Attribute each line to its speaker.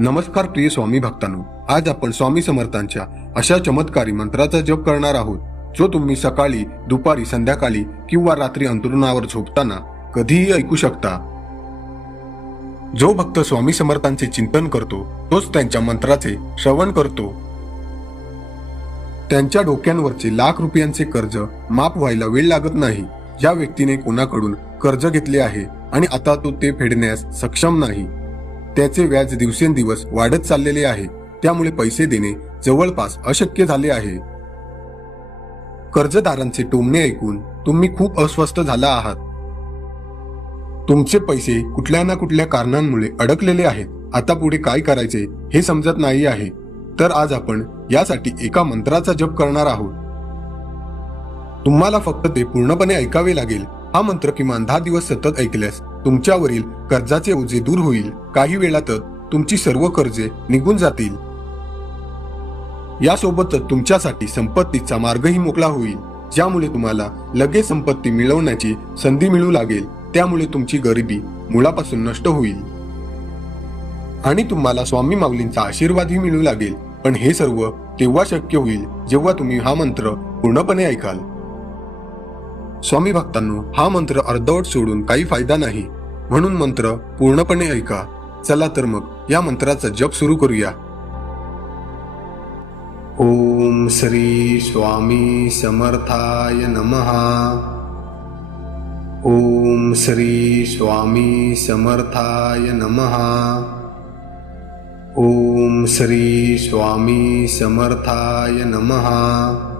Speaker 1: नमस्कार प्रिय स्वामी भक्तांनो आज आपण स्वामी समर्थांच्या अशा चमत्कारी मंत्राचा जप करणार आहोत जो तुम्ही सकाळी दुपारी संध्याकाळी किंवा रात्री अंतरुणावर झोपताना कधीही ऐकू शकता. जो भक्त स्वामी समर्थांचे चिंतन करतो तोच त्यांच्या मंत्राचे श्रवण करतो. त्यांच्या डोक्यांवरचे लाख रुपयांचे कर्ज माफ व्हायला वेळ लागत नाही. ज्या व्यक्तीने कोणाकडून कर्ज घेतले आहे आणि आता तो ते फेडण्यास सक्षम नाही. त्याचे व्याज दिवसेंदिवस वाढत चाललेले आहे. त्यामुळे पैसे देणे जवळपास अशक्य झाले आहे. कर्जदारांचे टोमणे ऐकून तुम्ही खूप अस्वस्थ झाला आहात. तुमचे पैसे कुठल्या ना कुठल्या कारणांमुळे अडकलेले आहेत. आता पुढे काय करायचे हे समजत नाही आहे. तर आज आपण यासाठी एका मंत्राचा जप करणार आहोत. तुम्हाला फक्त ते पूर्णपणे ऐकावे लागेल. हा मंत्र किमान दहा दिवस सतत ऐकल्यास तुमच्यावरील कर्जाचे ओझे दूर होईल. काही वेळातच तुमची सर्व कर्जे निघून जातील. यासोबतच तुमच्यासाठी संपत्तीचा मार्गही मोकळा होईल. ज्यामुळे तुम्हाला लगेच संपत्ती मिळवण्याची संधी मिळू लागेल. त्यामुळे तुमची गरिबी मुळापासून नष्ट होईल. आणि तुम्हाला स्वामी माऊलींचा आशीर्वादही मिळू लागेल. पण हे सर्व तेव्हा शक्य होईल? जेव्हा तुम्ही हा मंत्र पूर्णपणे ऐकाल. स्वामी भक्तांनो हा मंत्र अर्धवट सोडून काही फायदा नाही. म्हणून मंत्र पूर्णपणे ऐका. चला तर मग या मंत्राचा जप सुरू करूया. ओम श्री स्वामी समर्थाय नमः. ओम श्री स्वामी समर्थाय नमः. ओम श्री स्वामी समर्थाय नमः.